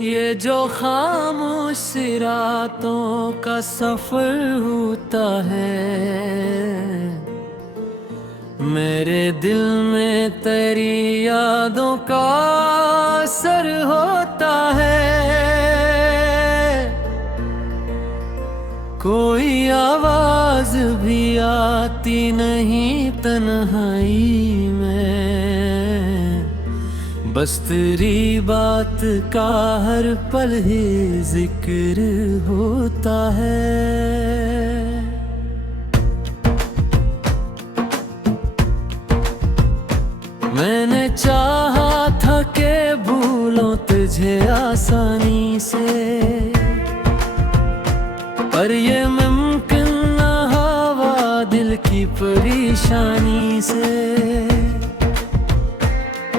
ये जो खामोश रातों का सफर होता है, मेरे दिल में तेरी यादों का असर होता है। कोई आवाज भी आती नहीं तन्हाई में, बस तेरी बात का हर पल ही जिक्र होता है। मैंने चाहा था कि भूलों तुझे आसानी से, पर ये मुमकिन न हवा दिल की परेशानी से।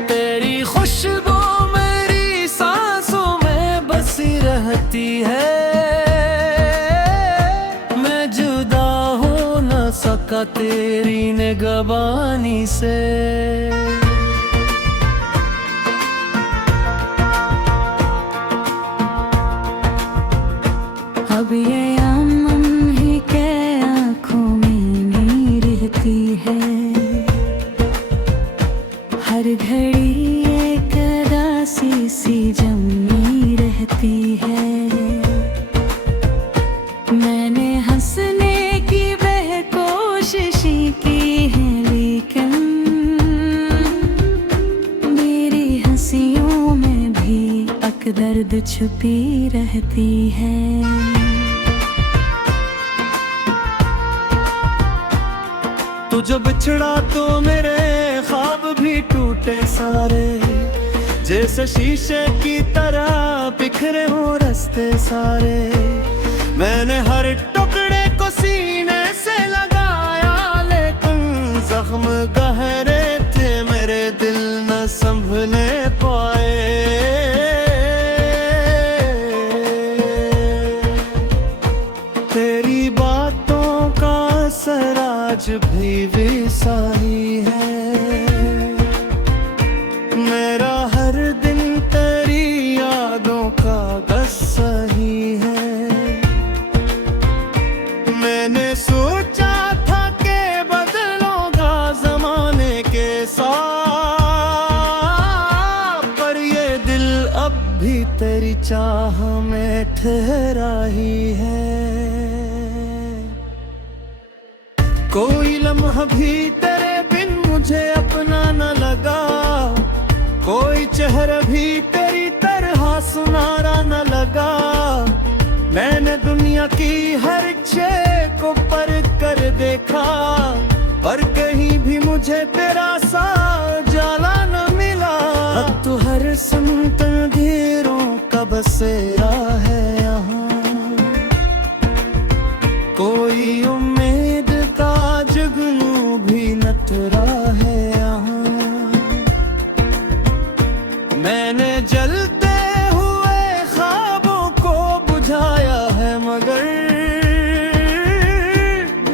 तेरी खुशबू मेरी सांसों में बसी रहती है, मैं जुदा हो न सका तेरी निगहबानी से। अब ये अमन ही के आँखों में नहीं रहती है, हर घड़ी एक उदासी सी जमी रहती है। मैंने हंसने की वह कोशिश की है, लेकिन मेरी हंसियों में भी अक दर्द छुपी रहती है। तू जो बिछड़ा तो मेरे ख्वाब भी टूटे सारे, जैसे शीशे की तरह बिखरे हो रास्ते सारे। मैंने हर टुकड़े को सीने से लगाया, लेकिन जख्म गहरे थे मेरे दिल न संभलने पाए। तेरी बातों का असर आज भी वैसाही है, मेरा हर दिन तेरी यादों का गस्सा ही है। मैंने सोचा था कि बदलूंगा जमाने के साथ, पर ये दिल अब भी तेरी चाह में ठहरा ही है। कोई लम्हा भी तेरे बिन मुझे अपना न लगा, कोई चेहरा भी तेरी तरह सुनारा न लगा। मैंने दुनिया की हर शय को परख कर देखा, पर कहीं भी मुझे तेरा सा जाला न मिला। अब तो हर संत अंधेरों का बसेरा है यहाँ, कोई उम्मीद का जुगनू भी नटरा है यहाँ। मैंने जलते हुए ख्वाबों को बुझाया है, मगर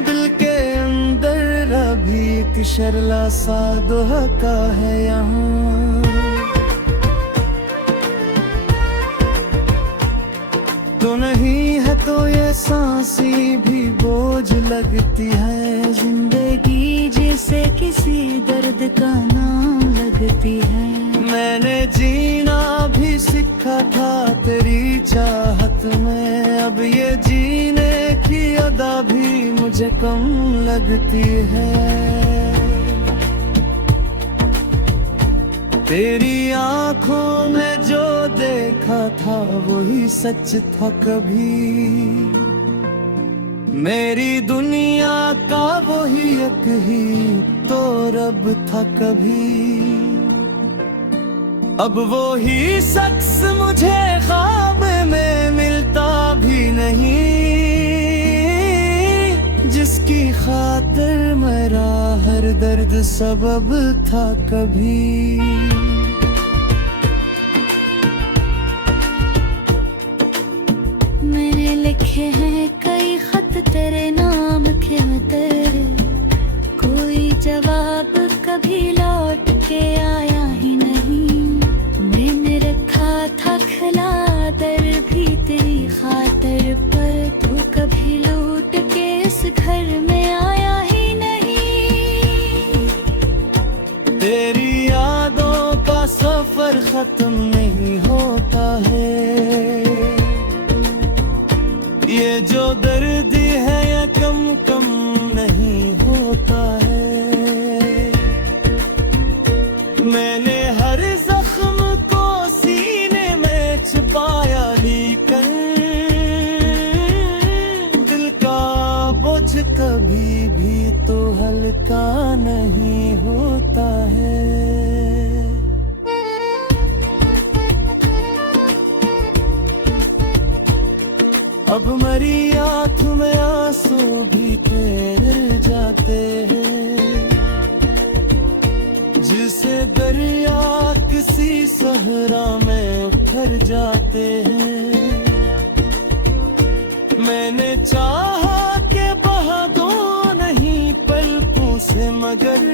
दिल के अंदर अभी एक शर्ला सा दहका है यहाँ। तो नहीं है तो ये सांसी भी बोझ लगती है, जिंदगी जिसे किसी दर्द का नाम लगती है। मैंने जीना भी सीखा था तेरी चाहत में, अब ये जीने की अदा भी मुझे कम लगती है। तेरी आंखों में जो देखा था वही सच था कभी, मेरी दुनिया का वही एक ही तो रब था कभी। अब वो ही शख्स मुझे ख्वाब में मिलता भी नहीं, जिसकी खातिर मेरा हर दर्द सबब था कभी। मैंने लिखे हैं कई खत तेरे नाम के, तेरे कोई जवाब कभी लौट के आया ही नहीं। मैंने रखा था खिला खत्म नहीं होता है। ये जो दर्द है या कम कम नहीं होता है। मैंने हर जख्म को सीने में छिपाया, लेकिन दिल का बोझ कभी भी तो हल्का नहीं होता है। अब मरी आँख में आंसू भी तैर जाते हैं, जिसे दरिया किसी सहरा में उतर जाते हैं। मैंने चाहा कि बहा दो नहीं पलकों से, मगर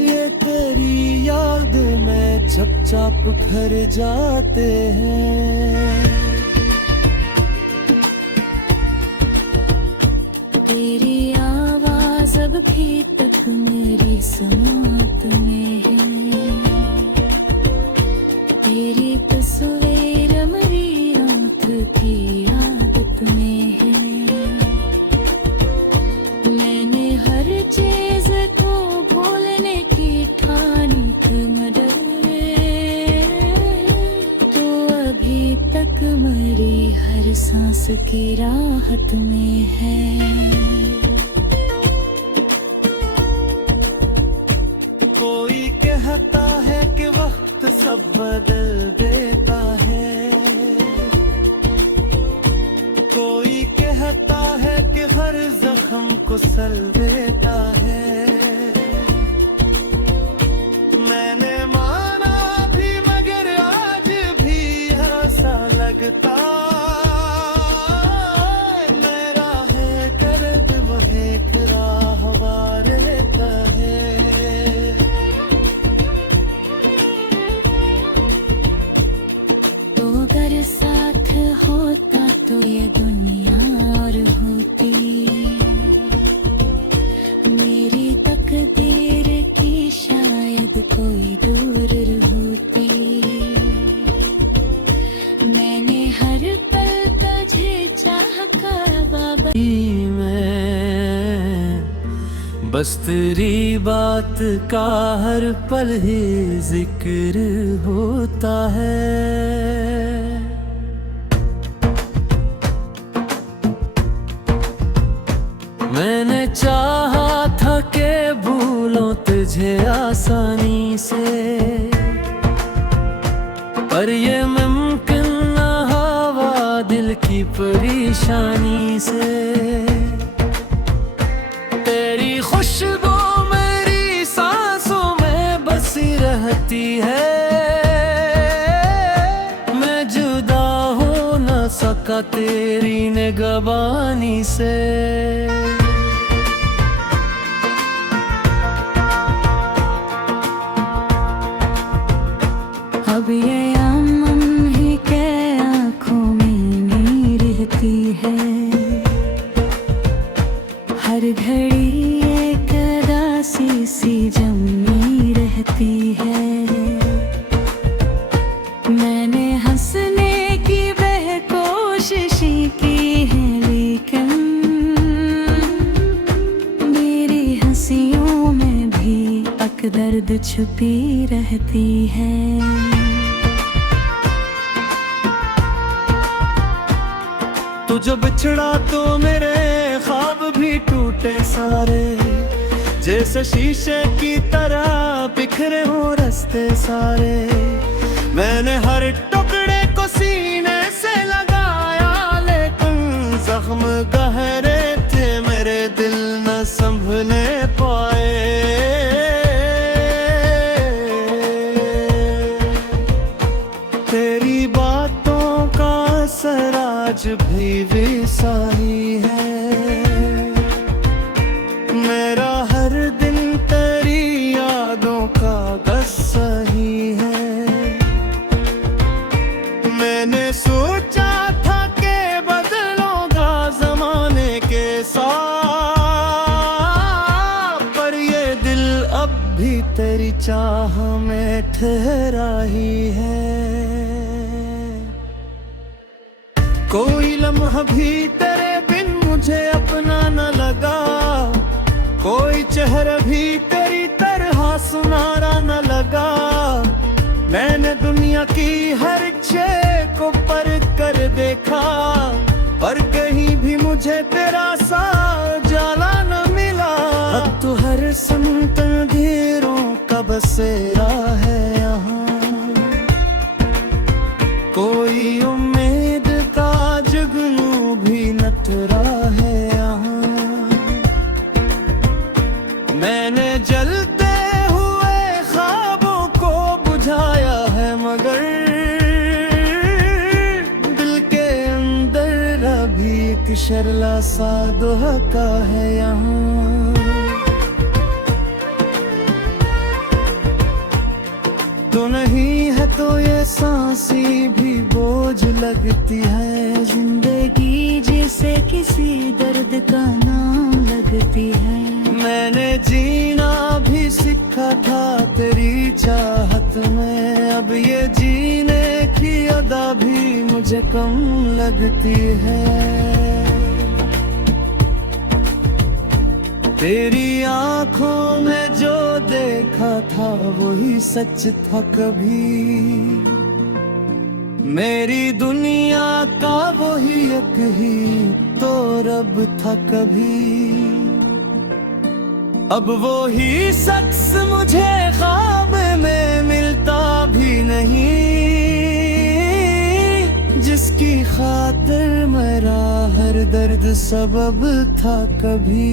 ये तेरी याद में चुपचाप घर जाते हैं। तेरी आवाज अब भी तक मेरी समात में है, तेरी तस्वीर मेरी आँख की आदत में है। मैंने हर चीज को भूलने की ठानी थी, मगर तो अभी तक मेरी हर सांस की राहत में है। कोई कहता है कि वक्त सब बदल देता है, कोई कहता है कि हर जख्म को सल देता है। मैंने माना भी मगर आज भी ऐसा लगता, मेरा है कर्द वो एक राहवार रहता है। तो अगर साथ होता तो ये दुनिया और होती, मेरी तकदीर की शायद कोई दूर होती। मैंने हर पल तुझे चाहा बाबा, मैं बस तेरी बात का हर पल ही जिक्र होता है। मैंने चाहा था कि भूलों तुझे आसानी से, पर ये मुमकिन न हवा दिल की परेशानी से। तेरी खुशबू मेरी सांसों में बसी रहती है, मैं जुदा हो न सका तेरी निगहबानी से। अब ये अमन ही के आँखों में नहीं रहती है, हर घड़ी एक उदासी सी जमी रहती है। मैंने हंसने की वह कोशिश की है, लेकिन मेरी हंसियों में भी अक दर्द छुपी रहती है। तू जो बिछड़ा तो मेरे ख्वाब भी टूटे सारे, जैसे शीशे की तरह बिखरे हो रास्ते सारे। मैंने हर टुकड़े को सीने से लगाया, लेकिन जख्म गहरे थे मेरे दिल न संभलने पाए। तेरी बातों का असर आज भी वैसा ही है, मेरा हर दिन तेरी यादों का गस्सा ही है। मैंने सोचा था कि बदलूंगा जमाने के साथ, पर ये दिल अब भी तेरी चाह में ठहरा ही है। कोई लम्हा भी तेरे बिन मुझे अपना न लगा, कोई चेहरा भी तेरी तरह सुनारा न लगा। मैंने दुनिया की हर शय को परख कर देखा, पर कहीं भी मुझे तेरा सा जाला न मिला। अब तो हर संत अंधेरों का बसेरा है यहाँ, कोई उम्मीद का जुगनू भी नटरा है यहाँ। मैंने जलते हुए ख्वाबों को बुझाया है, मगर दिल के अंदर अभी एक शर्ला सा दुहका है यहाँ। तो नहीं है तो ये सांसी भी बोझ लगती है, जिंदगी जिसे किसी दर्द का नाम लगती है। मैंने जीना भी सीखा था तेरी चाहत में, अब ये जीने की अदा भी मुझे कम लगती है। तेरी आंखों में जो देखा था वही सच था कभी, मेरी दुनिया का वही एक ही तो रब था कभी। अब वो ही शख्स मुझे ख्वाब में मिलता भी नहीं, जिसकी खातिर मेरा हर दर्द सबब था कभी।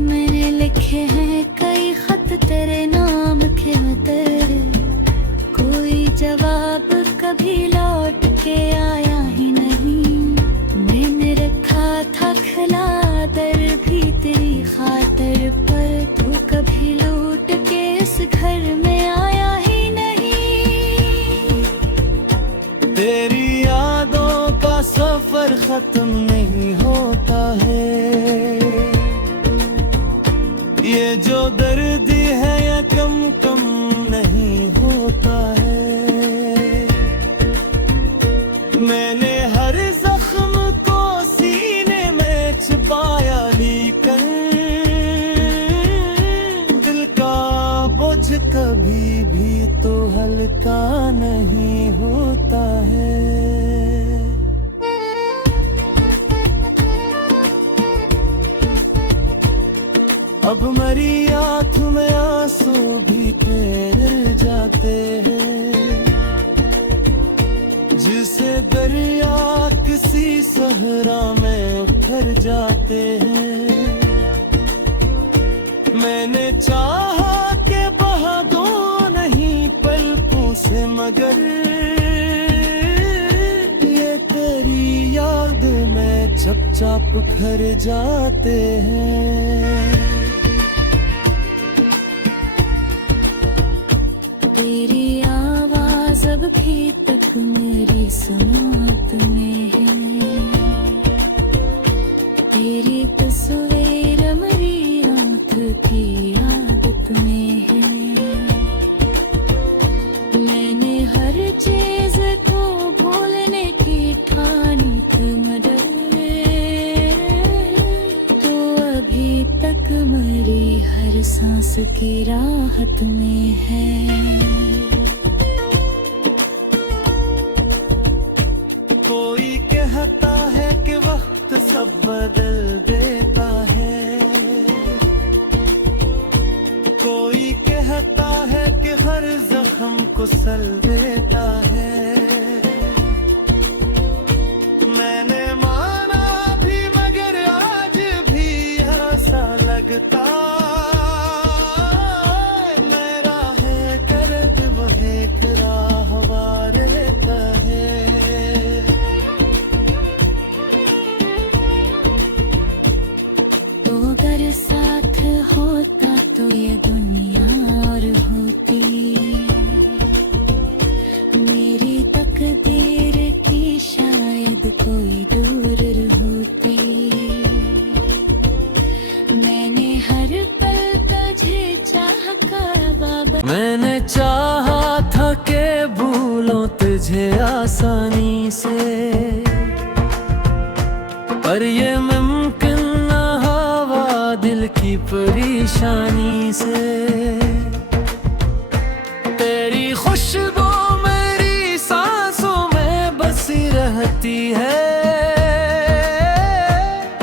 मैंने लिखे हैं कई खत तेरे नाम के तेरे, कोई जवाब कभी लौट के आया ही नहीं। मैंने रखा था खिला दर भी तेरी खातर, पर तू कभी लौट के इस घर में आया ही नहीं। तेरी यादों का सफर खत्म नहीं होता है, ये जो दर्द है या कम कम नहीं होता है। मैंने हर जख्म को सीने में छिपाया, लेकिन दिल का बोझ कभी भी तो हल्का नहीं होता है। अब मरी आँख में आंसू भी तैर जाते हैं, जिसे दरिया किसी सहरा में उतर जाते हैं। मैंने चाहा के बहा दो नहीं पलकों से, मगर ये तेरी याद में चुपचाप घर जाते हैं। तेरी आवाज अब भी तक मेरी समात में है, तेरी तस्वीर मेरी आंख की आदत में है। मैंने हर चीज को भूलने की ठानी थी, मगर तो अभी तक मेरी हर सांस की राहत में है। कोई कहता है कि वक्त सब बदल देता है, कोई कहता है कि हर जख्म को सल देता है। मैंने माना भी मगर आज भी ऐसा लगता, मेरा है कर्द वही राहवार रहता है। तो अगर साथ होता तो ये दुनिया और होती, की परेशानी से। तेरी खुशबू मेरी सांसों में बसी रहती है,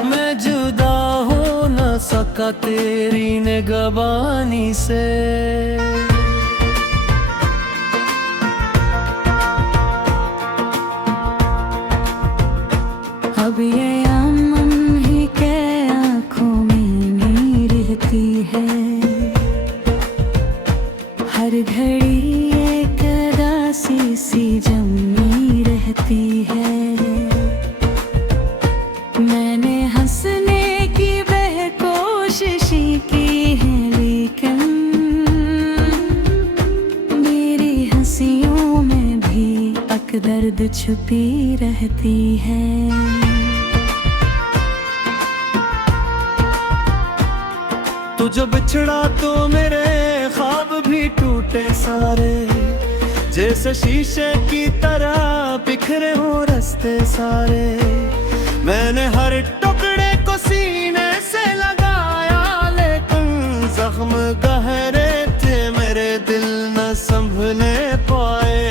मैं जुदा हो न सका तेरी निगहबानी से। अब ये अमन ही के आँखों में नहीं रहती है, हर घड़ी एक उदासी सी जमी रहती है। मैंने हंसने की वह कोशिश की है, लेकिन मेरी हंसियों में भी अक दर्द छुपी रहती है। तू जो बिछड़ा तो मेरे ख्वाब भी टूटे सारे, जैसे शीशे की तरह बिखरे हो रास्ते सारे। मैंने हर टुकड़े को सीने से लगाया, लेकिन जख्म गहरे थे मेरे दिल न संभलने पाए।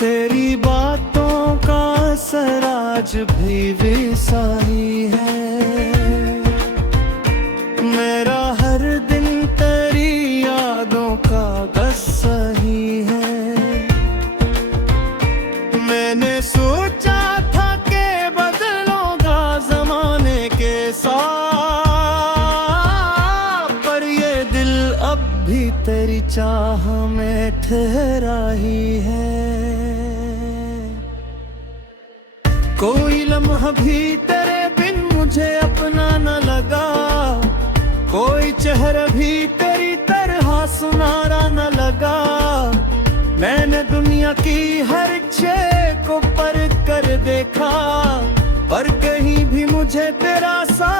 तेरी बातों का असर आज भी वैसाही है, मेरा हर दिन तेरी यादों का बस सही है। मैंने सोचा था कि बदलूंगा जमाने के साथ, पर ये दिल अब भी तेरी चाह में ठहरा ही है। कोई लम्हा भी तेरे बिन मुझे अपना न लगा, कोई चेहरा भी तेरी तरह सुनारा न लगा। मैंने दुनिया की हर शय को परख कर देखा, पर कहीं भी मुझे तेरा सा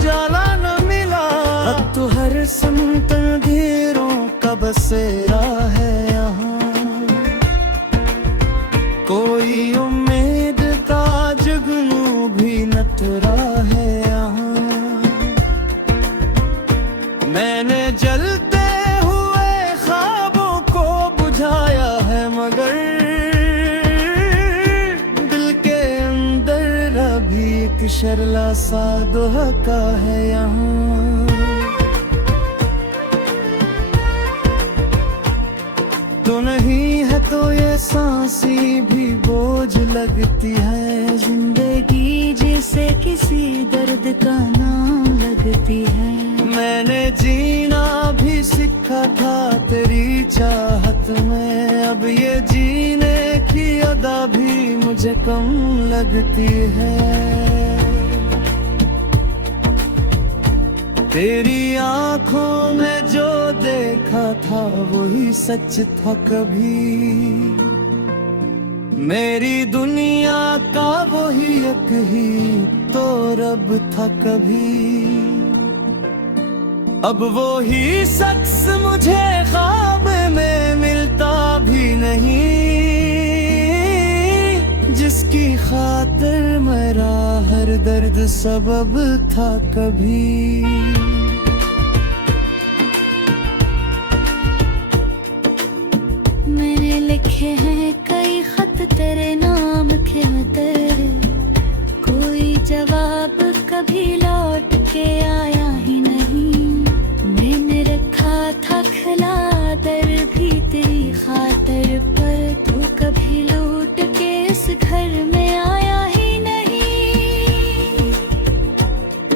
जाला न मिला। अब तो हर संत अंधेरों का बसेरा है यहाँ, कोई उम्मीद का जुगनू भी नटरा है यहाँ। मैंने जलते हुए ख्वाबों को बुझाया है, मगर दिल के अंदर अभी एक शर्ला सा दुहका है यहाँ। तो नहीं है तो ये सांसी भी बोझ लगती है, जिंदगी जिसे किसी दर्द का नाम लगती है। मैंने जीना भी सीखा था तेरी चाहत में, अब ये जीने की अदा भी मुझे कम लगती है। तेरी आंखों में जो देखा था वही सच था कभी, मेरी दुनिया का वही एक ही तो रब था कभी। अब वो ही शख्स मुझे ख्वाब में मिलता भी नहीं, जिसकी खातिर मेरा हर दर्द सबब था कभी। मैंने लिखे हैं कई खत तेरे नाम के तेरे, कोई जवाब कभी लौट के आया ही नहीं। मैंने रखा था खिला दर भी तेरी खातर, पर तू कभी लौट के इस घर में आया ही नहीं।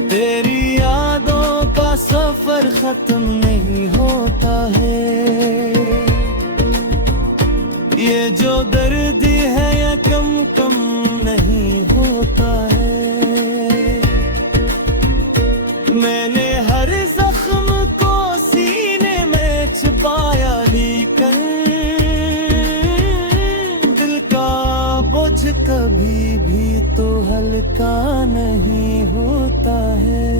तेरी यादों का सफर खत्म नहीं होता है, ये जो दर्द है या कम कम नहीं होता है। मैंने हर जख्म को सीने में छुपाया, लेकिन दिल का बोझ कभी भी तो हल्का नहीं होता है।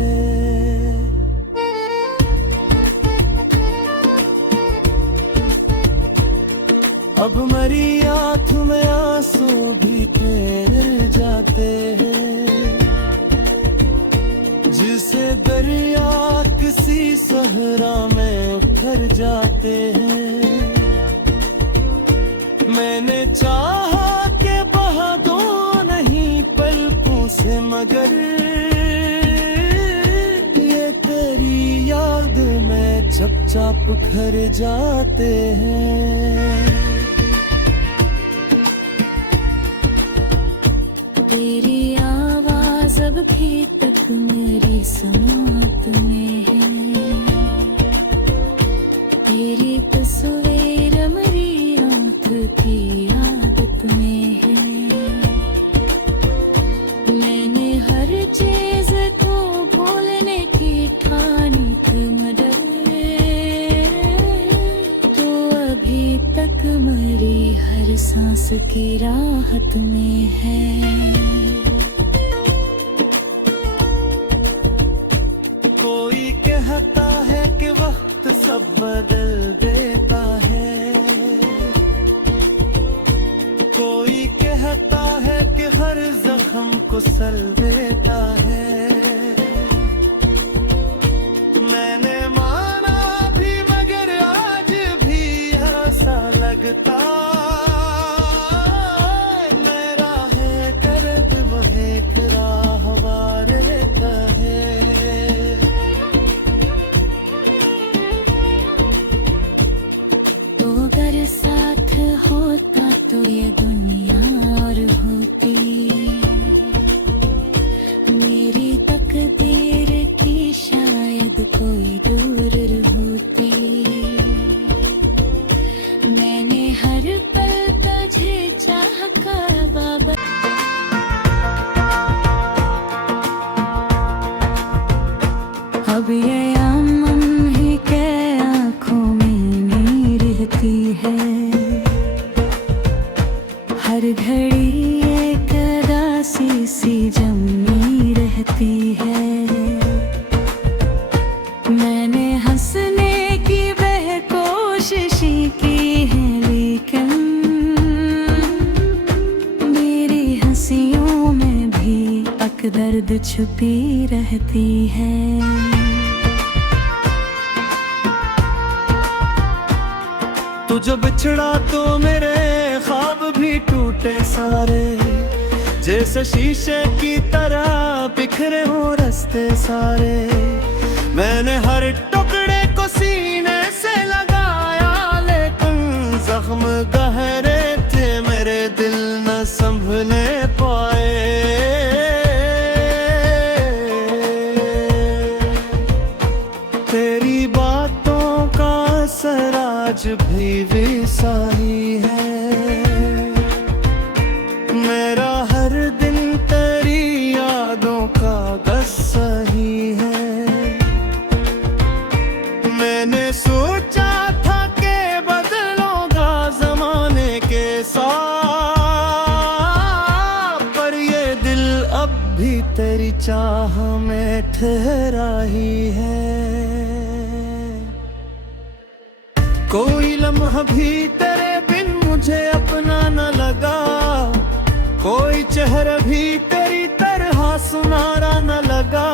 अब मरी आँख में आंसू भी ठहर जाते सी सहरा में उतर जाते हैं। मैंने चाहा के बहा दो नहीं पलकों से, मगर ये तेरी याद में चुपचाप घर जाते हैं। तेरी आवाज अब भी तक मेरी समात में है, तेरी तस्वीर मेरी आँख की आदत में है। मैंने हर चीज को भूलने की ठानी थी, मगर तो अभी तक मेरी हर सांस की राहत में है। कोई कहता है कि वक्त सब बदल देता है, कोई कहता है कि हर जख्म को सल देता है। मैंने माना भी मगर आज भी ऐसा लगता मेरा है दर्द मुझे राहवार रहता है। तो अगर साथ होता तो ये दुनिया और होती, मेरी तकदीर की शायद कोई दूर होती। मैंने हर पल तुझे चाह कर बाबा। अब ये अमन ही के आँखों में नहीं रहती है, हर घड़ी एक उदासी सी जमी रहती है। मैंने हंसने की वह कोशिश की है, लेकिन मेरी हंसियों में भी अक दर्द छुपी रहती है। तू जब बिछड़ा तो मेरे ख्वाब भी टूटे सारे, जैसे शीशे की तरह बिखरे हो रास्ते सारे। मैंने हर टुकड़े को सीने से लगाया, लेकिन जख्म गहरे थे मेरे दिल न संभलने पाए। तेरी बातों का असर आज भी वैसा ही है, मेरा हर दिन तेरी यादों का गस्सा ही है। मैंने सोचा था कि बदलूंगा जमाने के साथ, पर ये दिल अब भी तेरी चाह में ठहरा ही है। कोई लम्हा भी तेरे बिन मुझे अपना न लगा, कोई चेहरा भी तेरी तरह सुनारा न लगा।